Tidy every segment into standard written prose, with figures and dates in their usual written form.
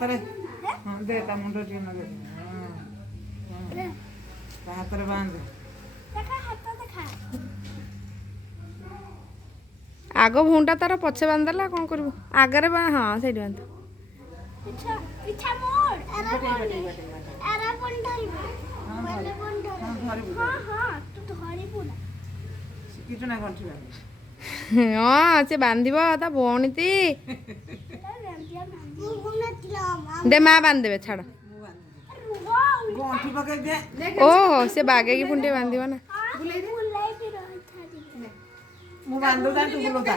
ହାତରେ ହଁ ଦେ ତା ମୁଣ୍ଡ ଟିକେ ନଦେ ତା ହାତରେ ବାନ୍ଧେ ଆଗ ଭଉଣଟା ତାର ପଛେ ବାନ୍ଧିଦେଲା କଣ କରିବୁ ଆଗରେ ହଁ ସେଇଠି ବାନ୍ଧ ଶିଖିଛୁ ନା ଗଣ୍ଠି ବାନ୍ଧି ହଁ ସେ ବାନ୍ଧିବ ତା ଭଉଣୀଟି ଦେ ମା ବାନ୍ଧିଦେବେ ଛାଡ଼ ଗଣ୍ଠି ପକେଇ ଦେ ଓହୋ ସେ ବାଗେଇକି ପୁଣି ଟିକେ ବାନ୍ଧିବ ନା ମୁଁ ବାନ୍ଧୁ ତା ତୁ ବୁଲଉତା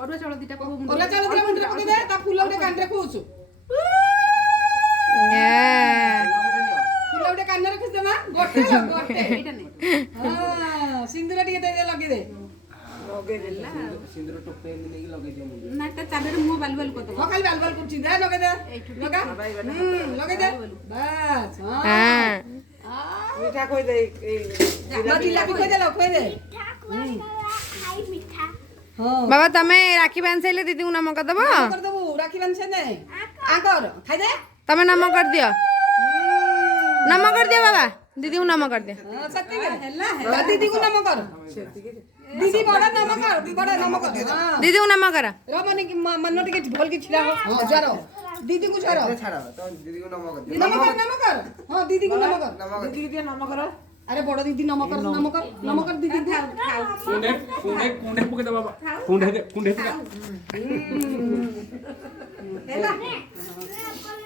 ଅରୁଆ ଚାଉଳ ଦିଟା ମୁଣ୍ଡରେ ପକେଇଦେ ତା ଫୁଲ ଗୋଟେ କାନରେ ଖୋଉଛୁ ଫୁଲ ଗୋଟେ କାନରେ ଖୋଜେ ମା ଗୋଟେ ଏଇଟା ନେ ସିନ୍ଦୁର ଟିକେ ଦେଇଦେ ଲଗେଇଦେ ସିନ୍ଦୁର ଟୋପେ ଏମିତି ନେଇକି ଲଗେଇ ଦିଅ ମୁଣ୍ଡରେ ନା ତା ଚାଦରେ ମୁହଁ ବାଲ ବାଲ କରିଦବ ହଁ ଖାଲି ବାଲ ବାଲ କରୁଛି ଦେ ଲଗେଇଦେ ଲଗା ଲଗେଇଦେ ବାସ୍ ହଁ ମିଠା ଖୋଇଦେ ଜିଲାପି ଖୋଇଦେ ଖୋଇଦେ ବାବା ତମେ ରାକ୍ଷୀ ବାନ୍ଧି ସାରିଲେ ଦିଦିଙ୍କୁ ନମ କରିଦବ କରିଦବୁ ରାକ୍ଷୀ ବାନ୍ଧି ସାରିଲେ ଆଙ୍କର ଖାଇଦେ ତମେ ନମ କରିଦିଅ ନମ କରିଦିଅ ବାବା ଦିଦିଙ୍କୁ ନମ କରିଦିଅ ହେଲା ଦିଦିଙ୍କୁ ନମ କର ଦିଦି ବଡ ନମ କର ଦିଦିଙ୍କୁ ନମ କର ରମନି ମନ ଟିକେ ଭଲ କି ଛିଡା ହୋ ଜ୍ୱର ଦିଦିଙ୍କୁ ଜ୍ୱର ଛାଡ଼ ତମ ଦିଦିକୁ ନମ କରିଦିଅ ନମ କର ହଁ ଦିଦିଙ୍କୁ ନମ କର ଦିଦିକି ଟିକେ ନମ କର ଆରେ ବଡ ଦିଦି ନମ କର ଦିଦି କୁଣ୍ଡେ ପକେଇ ଦେ ବାବା କୁଣ୍ଡେ ପକା ହେଲା